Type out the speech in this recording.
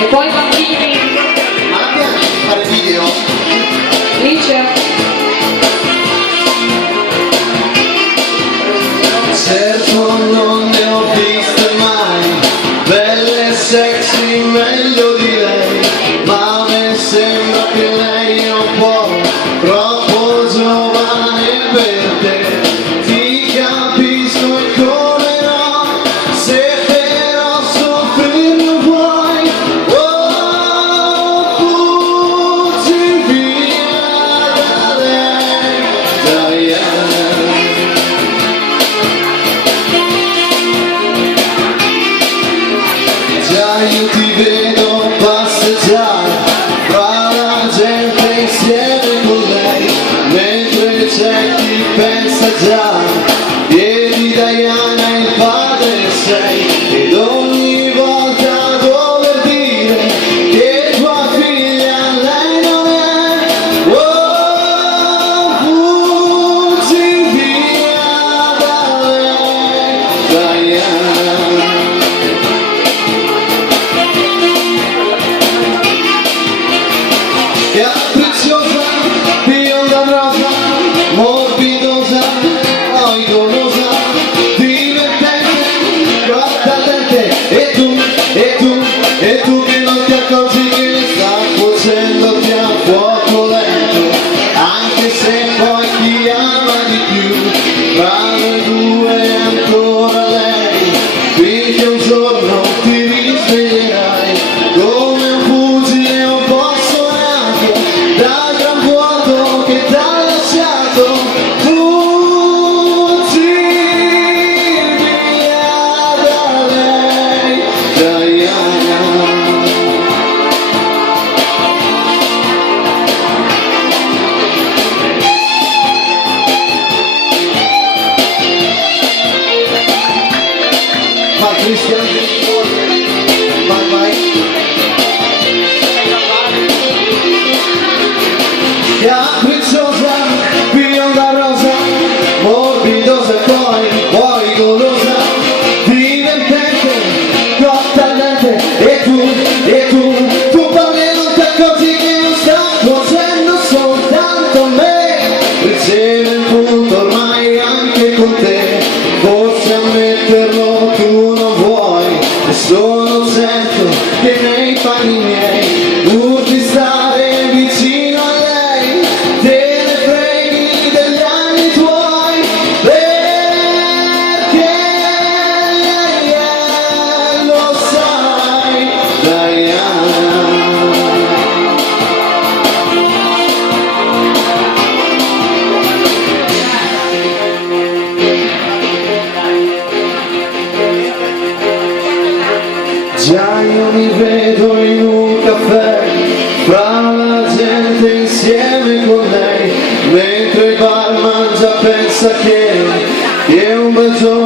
E poi bambini. Ma la piace fare video? Dice. Certo non ne ho viste mai, belle e sexy meglio di lei, ma a me sembra che lei è un po' troppo giovane per te. Ti capisco e come no, se però soffrirlo vuoi, oh, fuggi via da lei, Diana. Io ti vedo passeggiare fra la gente insieme con lei, mentre c'è chi pensa già, ieri Diana il padre sei, ed ogni volta dover dire che tua figlia lei non è, oh, fuggi via da lei, Diana. Capricciosa, bionda rosa, morbidosa, oigolosa, divertente, guardate, e tu che non ti accorgi che sta cuocendoti a fuoco lento, anche se poi ti ama di più, tra noi due è ancora lei, finché un giorno ti risveglierai, come un pugile un po' dal gran vuoto che t'ha lasciato, fuggi via da lei, Diana. Vai Cristian, vai. Capricciosa, bionda rosa, morbidosa e poi golosa, divertente, cotta al dente, e tu parli e non ti accorgi che non sta cuocendo soltanto me, riceve il punto ormai anche con te, forse ammetterlo tu non vuoi, e sono certo che nei panni miei, pur di stare vicino a lei, te ne freghi degli anni tuoi, perché lo sai, Diana. Già io mi vedo in un caffè, fra la gente insieme con lei, mentre il barman già pensa che un bel giorno